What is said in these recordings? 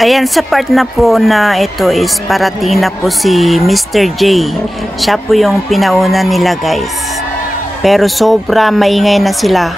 Ayan, sa part na po na ito is parating na po si Mr. J. Siya po yung pinauna nila, guys. Pero sobra maingay na sila.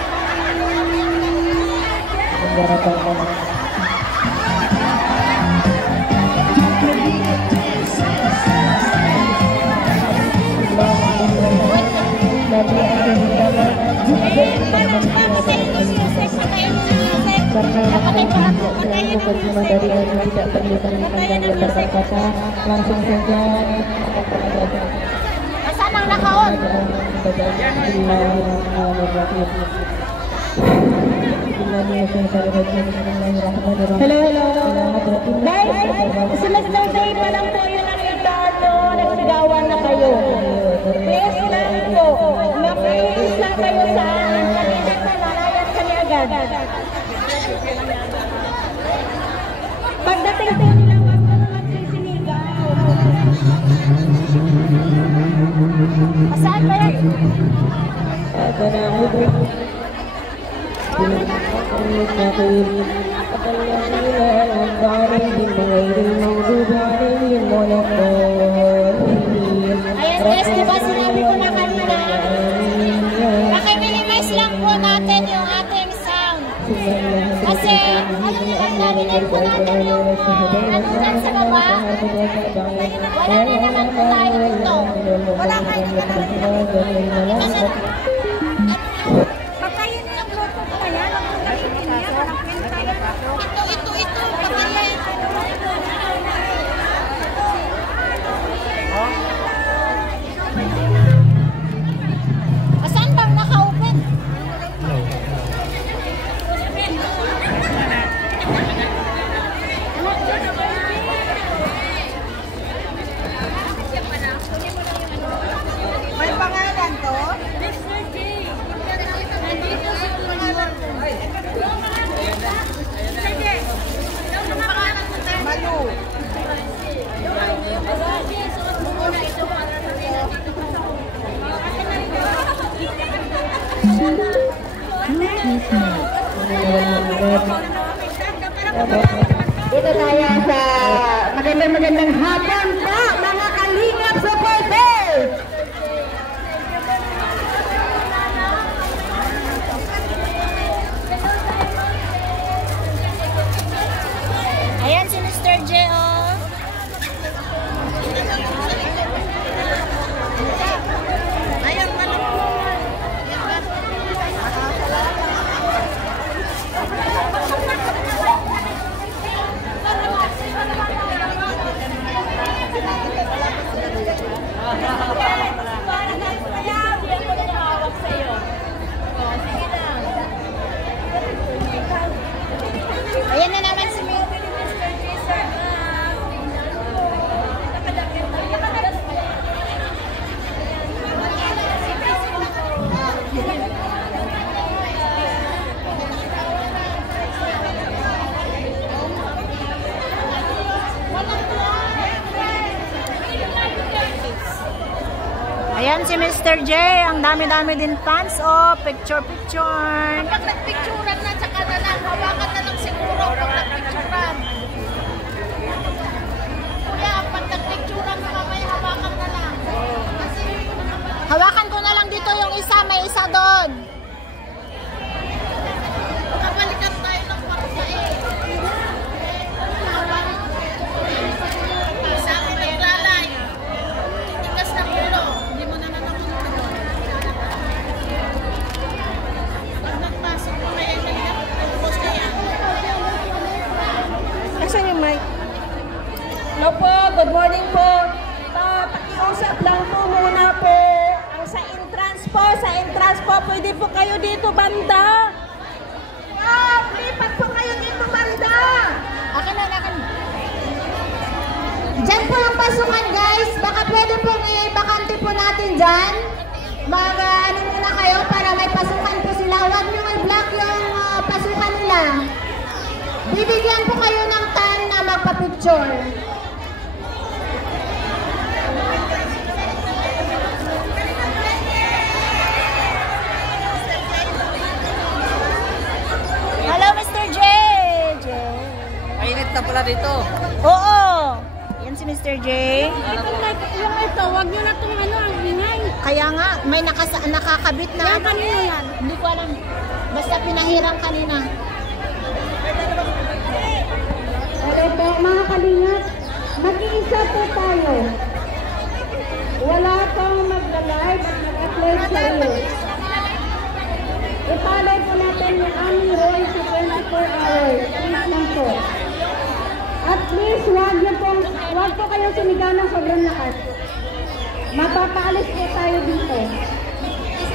Langsung saja. Asan ang nakaon? Hello, hello. Guys, si Mr. Day pa lang po yung nakita nyo. Nagsigawan na kayo. Please lang po. Makinis lang kayo sa kanina pa. Lalayan kami agad. Pagdating po nila, wag na magsisinigaw. Asan ba yan? Ito na ako. Ayan guys, diba sinabi ko na kanina? Paki-minimize lang po natin yung ating sound. Kasi, ano naman narinig po natin yung ano dyan sa baba? Wala na naman po tayo dito. Wala kayo na naman po. Baka yun yung Bluetooth pa yan. Ito. Saan bang naka-open? May pangalan to? Mr. J. Nandito sa pangalan ko. Sige. Yung pangalan ko tayo. Malu. Suot mo muna ito para sabihin natin ito. Dito tayo sa magandang hapon po, mga kalingap supporters! Ayan si Mr. J. Oh. Ayan pa lang po. Ayan na naman si Mr. J. Sir. Ayan si Mr. J. Ang dami-dami din fans. Oh, picture. Pag nagpicturan na, tsaka na lang. Hawakan na lang siguro pag nagpicturan. Kuya, pag nagpicturan na mamaya, hawakan na lang. Hawakan ko na lang dito yung isa. May isa doon. Kapalikan tayo ng parsa eh. Sa akin naglalay. Tigas ng ulo. Hindi mo na nanamunod. Pag nagpasok mo kaya kanina, post na yan. Asan yung mic? Hello po, good morning po. Pakiusap lang po muna po. Ang sa entrance po, pwede po kayo dito banda. Lipat po kayo dito banda. Akin na. Diyan po ang pasukan, guys. Baka pwede pong i-bakante po natin dyan. Ano muna kayo para may pasukan po sila. Huwag nyo i-block yung pasukan nila. Bibigyan po kayo ng time na magpa-picture. Hello, Mr. J. na pala dito. Oo! Yan si Mr. J. Yung ito, wag nyo na itong ano, ang ingay. Kaya nga, may nakakabit na. Yan, kanino yan? Hindi ko alam. Basta pinahirang kanina. Pero po, mga kalingap, mag-iisa po tayo. Wala pong magla-live at mag-upload sa iyo. Ipalay po natin yung aming role sa 24 hours. Please lang po. At please, wag po kayong sumigaw ng sobrang lakas. Mapapaalis po tayo dito.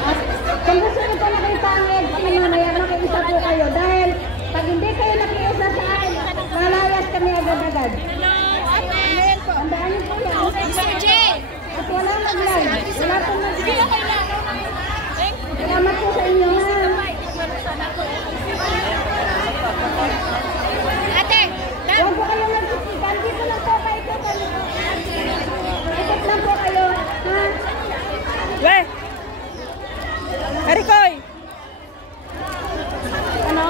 At kung gusto nyo po nakita ang EDC, mamaya makiisa po kayo. Dahil pag hindi kayo nakiisa sa akin, malayas kami agad-agad. Tandaan niyo po yan. Mr. J! At walang mag-live. Wala pong mag-live. Salamat po sa inyo, ha. Ate! Huwag po kayong nagsisigan. Dito lang po kayo. Ikot lang po kayo, ha. Weh! Harikoy! Ano?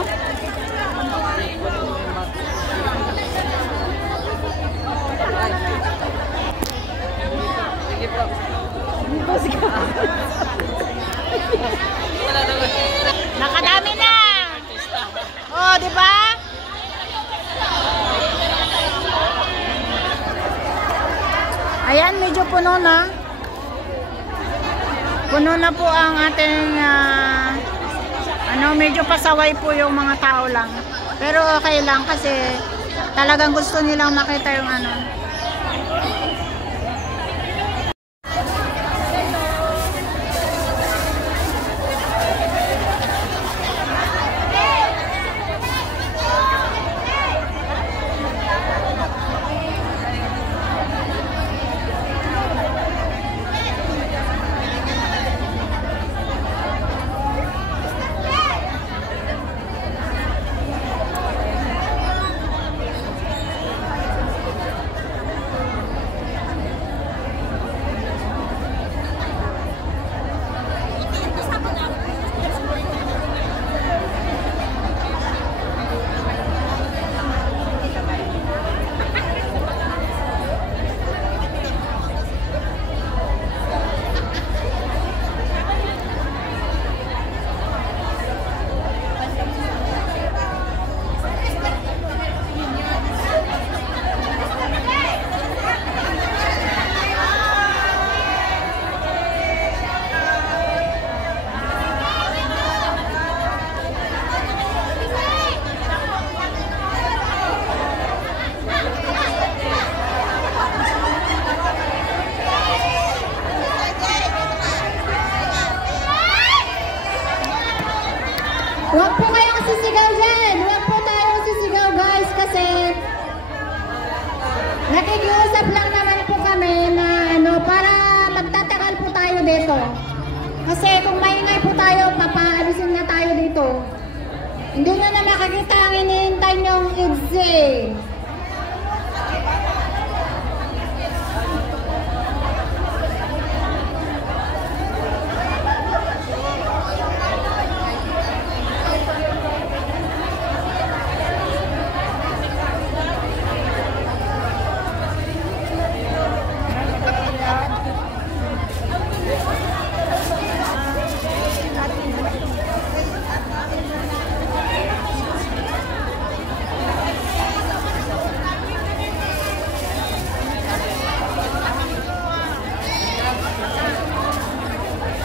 Sige po. Nakadami na! Oh, di ba? Ayan, medyo puno na. Puno na po ang ating medyo pasaway po yung mga tao lang. Pero okay lang kasi talagang gusto nilang makita yung ano. Huwag po kayong sisigaw dyan. Huwag po tayong sisigaw guys kasi nakikiusap lang naman po kami na para magtatagal po tayo dito. Kasi kung maingay po tayo, papaalisin na tayo dito. Hindi nyo na makakita ang iniintay nyong EDC.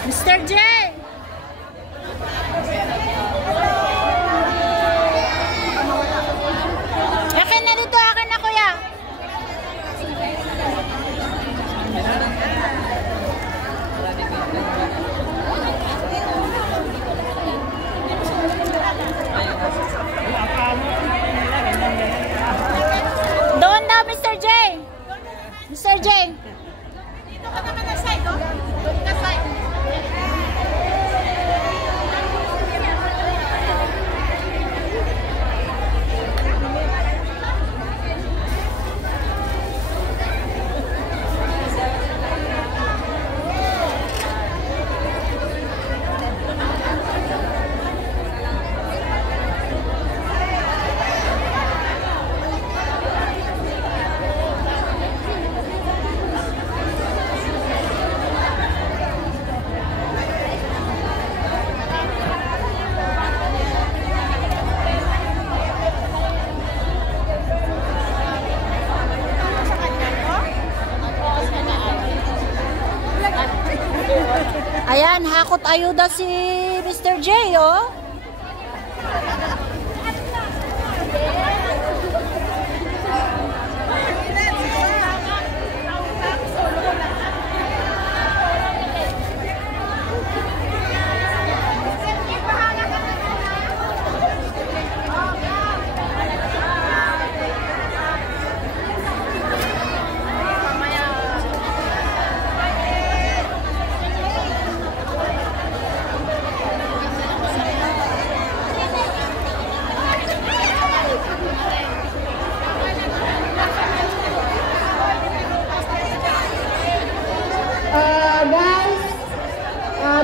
Mr. J! Akin na dito, akin na kuya. Doon daw, Mr. J! Mr. J! Dito ka naman na side, oh. Doon ka side. Naghahakot ayuda si Mr. J, oh.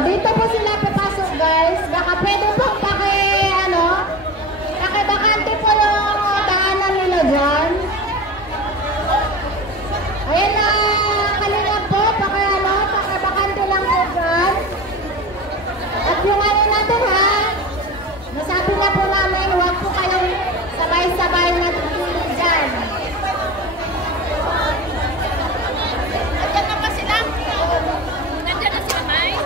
Dito po sila papasok, guys. Baka pwede po pakibakante po yung daanan nila dyan. Ayan na, kalingap po, pakibakante lang po dyan. At yung ano natin, ha, nasabi na po namin, huwag po kayong sabay-sabay na tutulog dyan. Nandiyan na pa sila? Nandiyan na sila, May?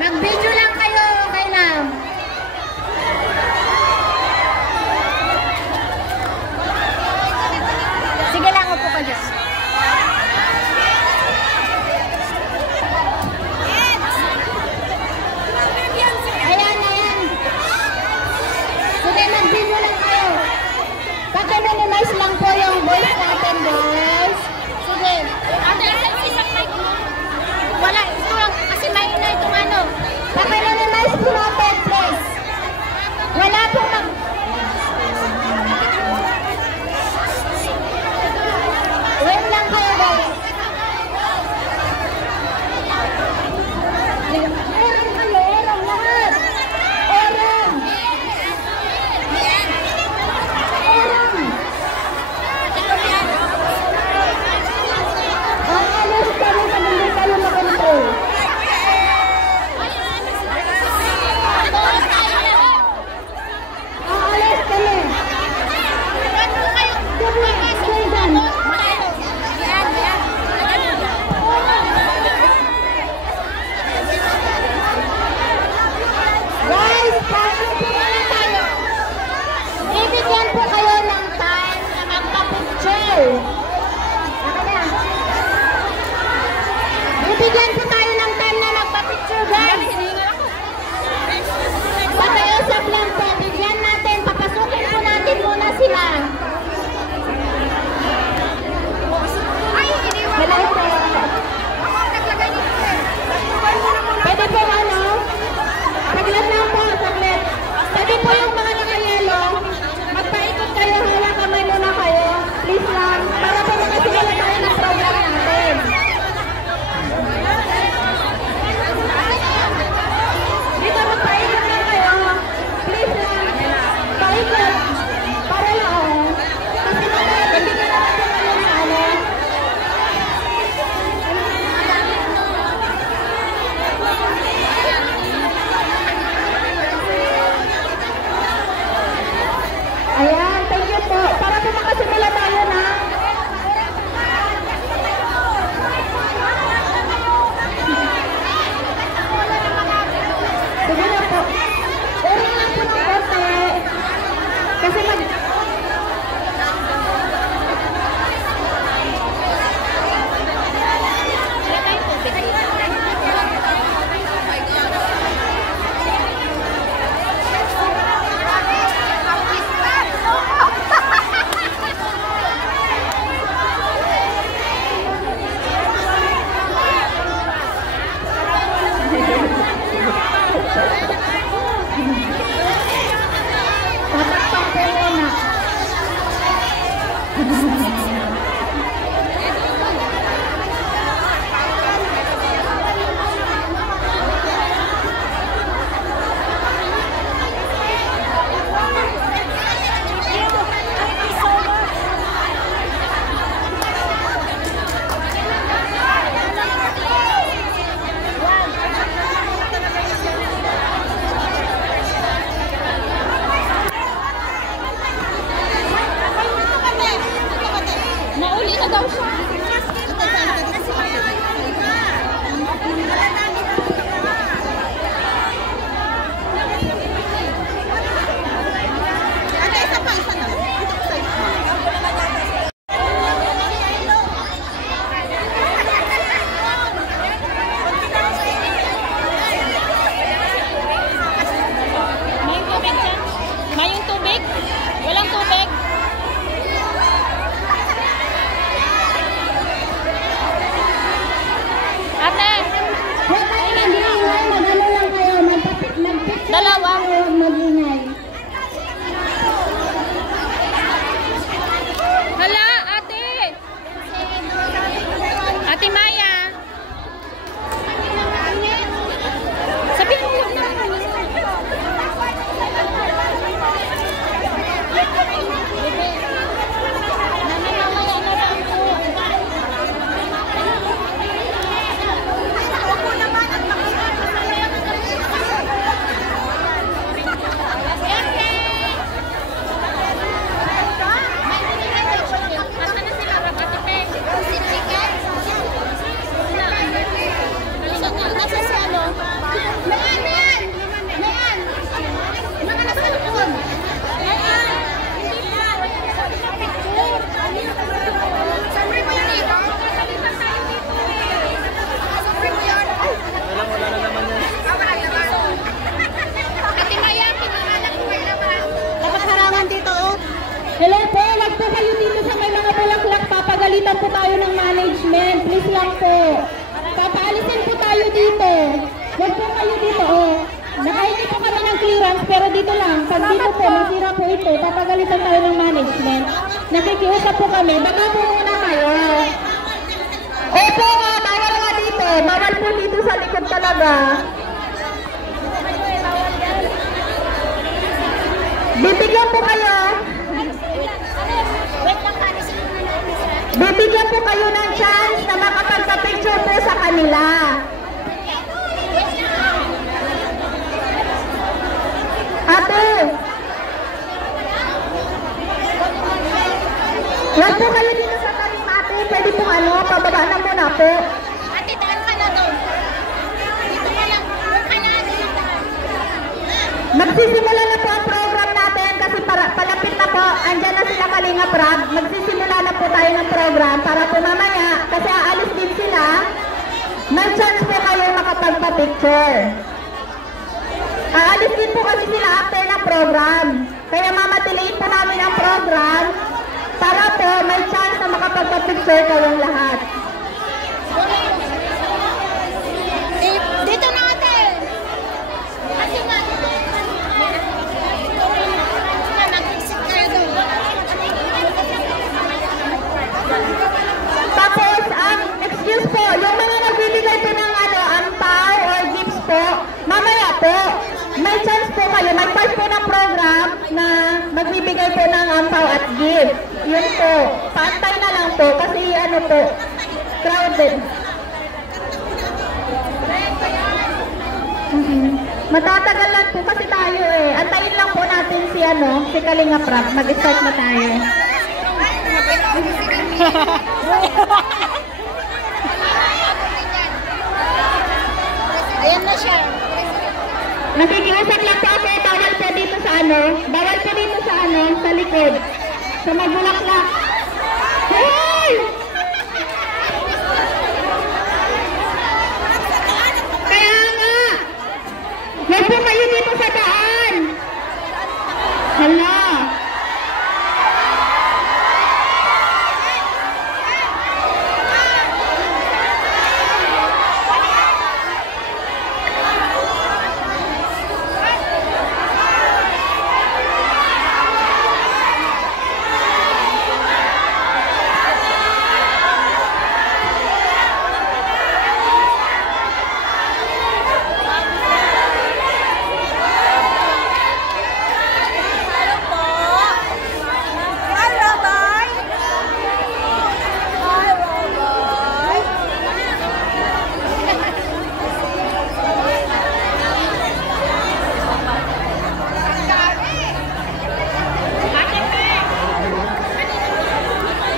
Mag-video lang kayo, okay lang. Sige lang, upo ka dyan. Ayan. Sige, mag-video lang kayo. Paki-minimize lang po yung voice natin, guys. Sige. Ate, isang mic mo. Wala, ito lang. Kasi may ina itong ano. Paki-minimize po natin, please. Wala pong wait lang kayo, guys. Orang kayo, orang lahat. Orang. Aalis kami pag hindi kayo makontrol. Aalis kami. Guys, paano po muna tayo? Bibigyan po kayo ng time na magpa-picture. Bibigyan po tayo ng time na magpa-picture, guys. Pakiusap lang po, bigyan natin, papasukin po natin muna sila. Hello po. Pwede po ano? Saglit lang po, saglit. Pwede po yung mga nakayelo, magpaikot kayo, hawak kamay muna kayo. Please lang, para po makasimula tayo ng program natin. Papagalitan po tayo ng management. Please lang po. Papaalisin po tayo dito. Huwag po kayo dito, oh. Nakahingi po kami ng clearance, pero dito lang. Pag dito po, masira po ito. Papagalitan tayo ng management. Nakikiusap po kami. Baka po muna kayo. Opo nga, bawal nga dito. Bawal po dito sa likod talaga. Bibigyan po kayo. Bibigyan po kayo ng chance na makapagpa-picture po sa kanila. Ate! Huwag po kayo dito sa talim, ate. Pwede pong pababa na muna po. Ate, daan ka na doon. Dito ka lang. Doon ka na. Magsisimula na po ang program natin kasi palapit na po. Andyan na sila Kalinga Prab. Magsisimula na po tayo ng program para po mamaya, kasi aalis din sila, may chance po kayo makapagpa-picture. Aalis din po kasi sila after ng program. Kaya mamatiliin po namin ang program para po may chance na makapagpa-picture kayong lahat. Dito na ate. Ate nga. Mag-exit kayo doon. Tapos, excuse po, yung mga nagbibigay po ng ampaw or gifts po, mamaya po, may chance po kayo, may part po ng program na magbibigay po ng ampaw at gift. Yun po, paantay na lang po kasi po, crowded. Matatagalan po kasi tayo eh. Antayin lang po natin si Kalinga Prab. Mag-start na tayo. Ayan na siya. Nakikiusap lang po ako, bawal po dito sa bawal po dito sa sa likod. Sa Magulaklak. Hey! Kaya nga! Huwag po kayo dito sa daan! Hala!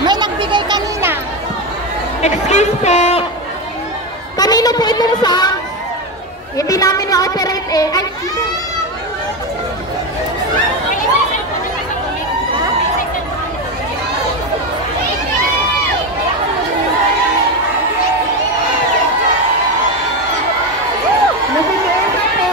May nagbigay kanina. Excuse po. Kanino po itong song? Hindi namin na-operate eh. Ay, dito. Nakikiusap po.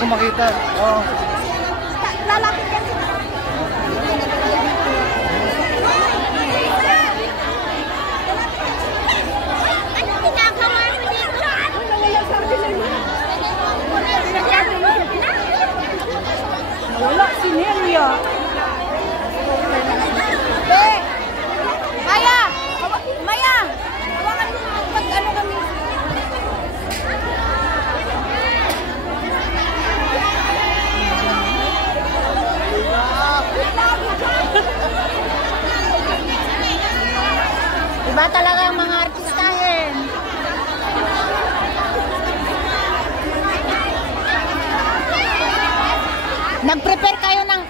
ko makita. Oo. Lalapit yan sila. Anong ginagawa mo dito? Wala si Nelia. Maya! Maya! Hawakan mo pag ano kami. Iba talaga ang mga artistahin. Nag-prepare kayo ng...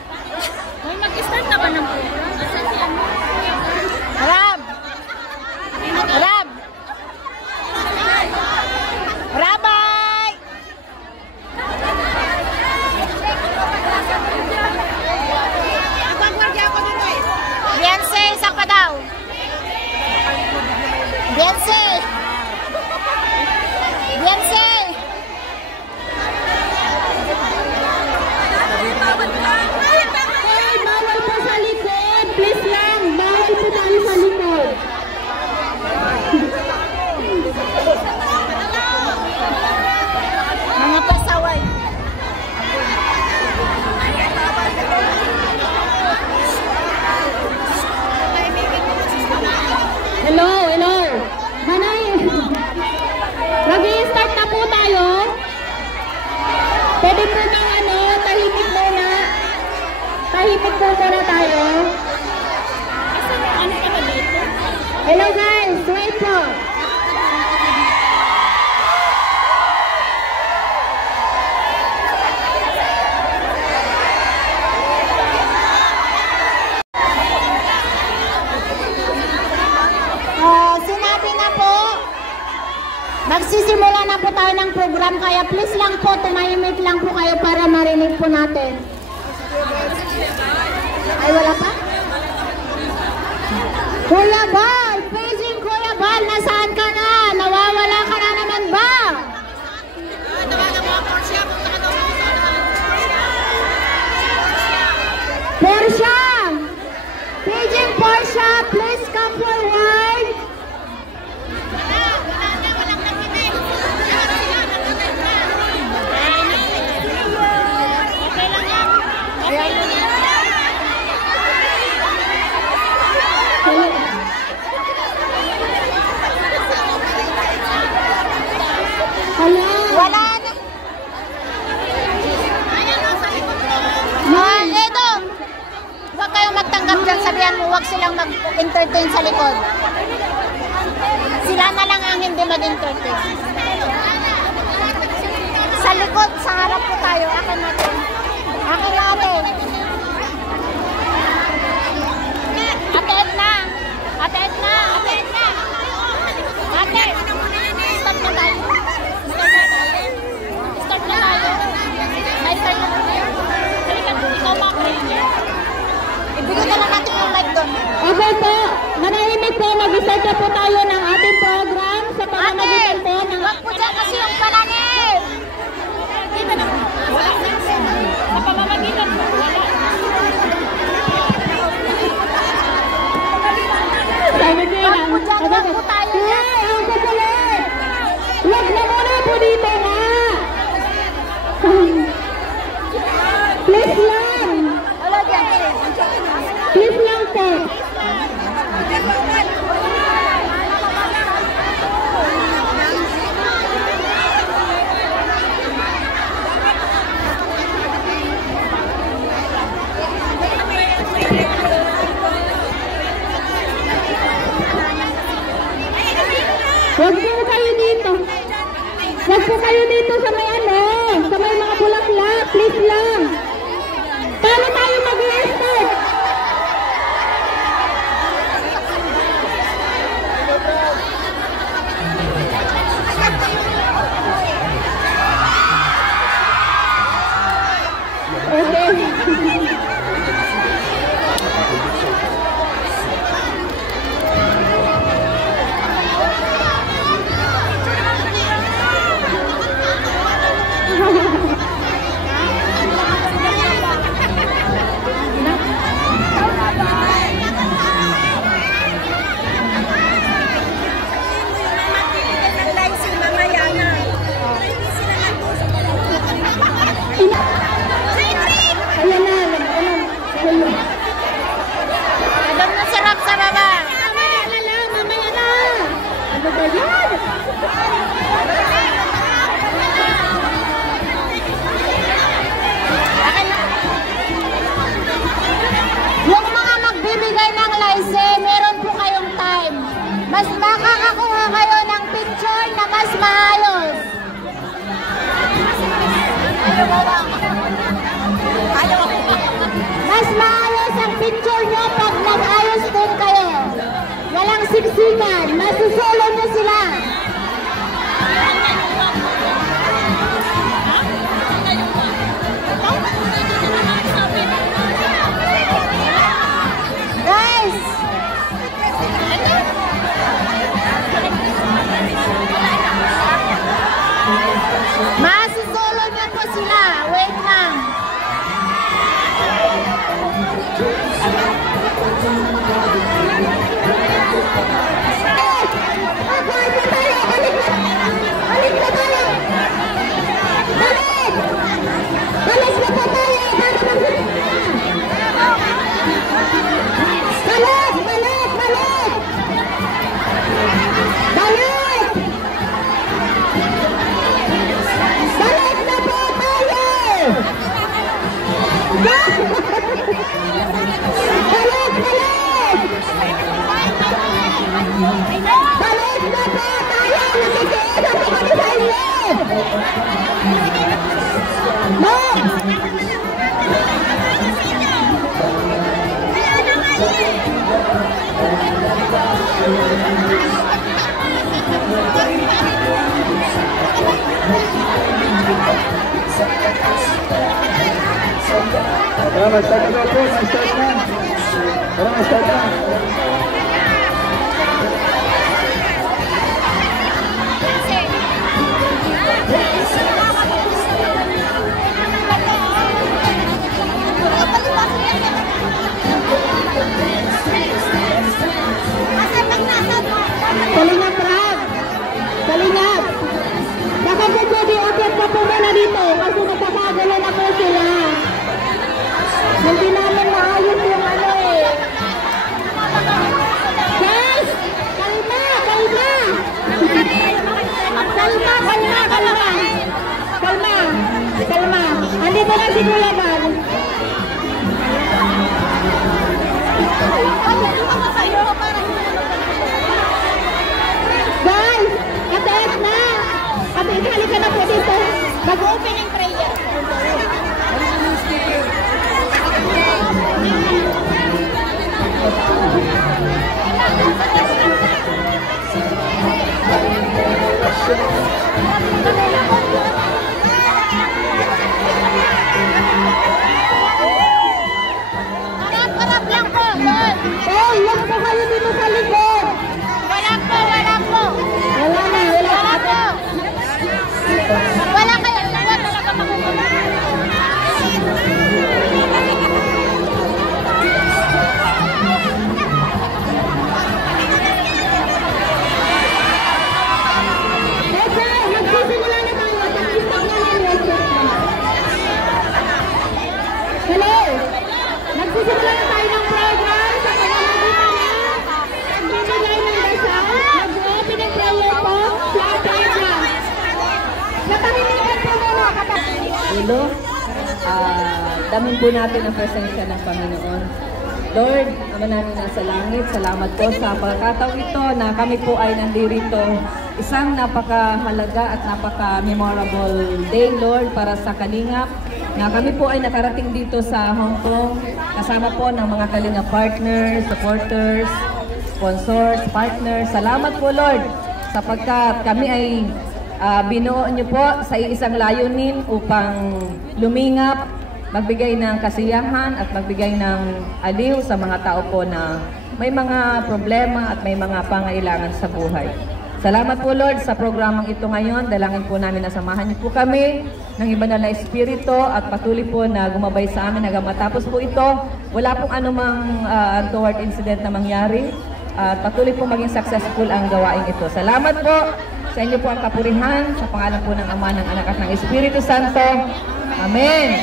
May mag-start na ba ng program? Rab! Rab! Rabay! Beyonce, isa pa daw. Beyonce! Beyonce! Hey, bawal po sa likod. Please lang, bawal po tayo sa likod. Mga pasaway. Hello, hello. Manay. Mag-i-start na po tayo. Pwede po ng tahimik muna. Tahimik po muna tayo. Hello guys, wait po. Sinabi na po, magsisimula na po tayo ng program, kaya please lang po, tumahimik lang po kayo para marinig po natin. Ay, wala pa? Kuya Bal! Paging Kuya Bal, nasaan ka na? Nawawala ka na naman ba? Portia! Paging Portia, please come forward. Hello? Wala na. Edo, huwag kayong magtanggap dyan. Sabihan mo, huwag silang mag-entertain sa likod. Sila na lang ang hindi mag-entertain. Sa likod, sa harap po tayo. Akin natin. Akin natin. Ate Edna. Ate Edna. Ate Edna. Ate. Stop na tayo. Stop na tayo. Stop na tayo. May start na tayo. Halika, ikaw mga ibigay na lang natin yung mic doon. Okay po. Manahimik po. Mag-start na po tayo ng ating program sa pamamagitan po ng... Wag po dyan kasi yung panangin. Dito na. Wala. Sa pamamagitan po. Wala. Wag po dyan. Wag po tayo. Hey, ang kukulit. Wag na muna po dito nga. Please lang. Wala dyan. Please lang po. Masisolo niyo sila. Guys! Masisolo niyo po sila. Wait lang. Tara, mag-start na po, mag-start na. Tara, mag-start na. Kalingap, Rab! Kalingap! Baka po pwede utot pa po muna dito kasi nagkakagalo na po sila. Hindi namin maayos yung ano eh. Guys! Kalma! Kalma! Kalma! Kalma! Kalma! Kalma! Kalma! Andito na si Kuya Bal. Guys! Kataas na! Kataas, halika na po dito. Mag-opening prayer. Harap lang po, doon. Oh, lang po kayo dito sa likod. Wala po, wala po. Wala na, wala po. Wala kayo, wala talaga makukuha. Hello! Nagsisimula na tayo ng program sa pamamagitan na nagbibigay ng dasal, nag-opening prayer po sa ating class. Natahimikan po muna kapatid. Ulo, damin po natin ang presensya ng Panginoon. Lord, Ama namin nasa langit, salamat po sa pagkakataon ito na kami po ay nandirito. Isang napakahalaga at napaka-memorable day, Lord, para sa Kalingap. Na kami po ay nakarating dito sa Hong Kong, kasama po ng mga Kalingap partners, supporters, sponsors, partners. Salamat po, Lord, sapagkat kami ay binuo niyo po sa isang layunin upang lumingap, magbigay ng kasiyahan at magbigay ng aliw sa mga tao po na may mga problema at may mga pangailangan sa buhay. Salamat po, Lord, sa programang ito ngayon. Dalangin po namin na samahan niyo po kami ng iba na espiritu at patuloy po na gumabay sa amin hanggang matapos po ito. Wala pong anumang untoward incident na mangyari. Patuloy po maging successful ang gawain ito. Salamat po sa inyo po ang kapurihan, sa pangalan po ng Ama, ng Anak at ng Espiritu Santo. Amen.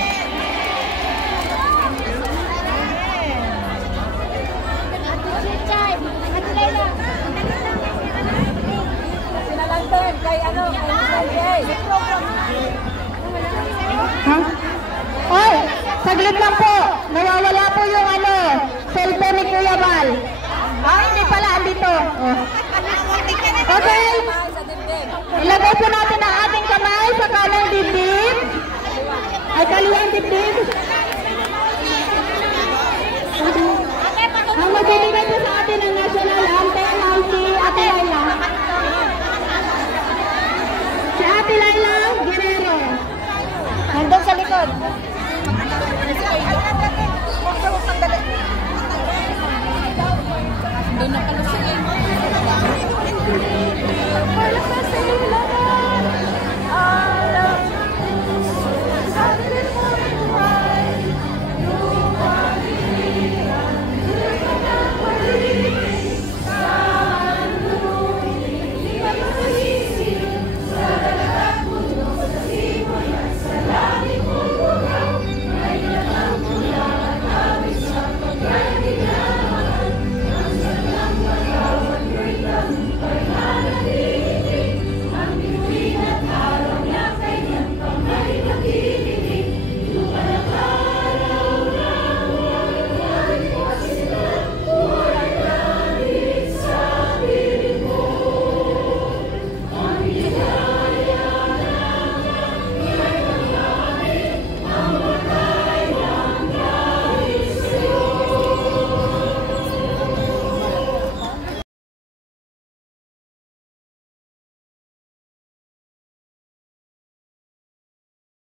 Oy, saglit lang po. Nawawala po yung cellphone ni Kuya Bal. Hindi pala, andito. Okay. Ilagay po natin ang ating kamay sa kanang dibdib. Ay, kaliwang dibdib. Ang magbibigay po sa atin ng national anthem, si Ate Laila. Lord.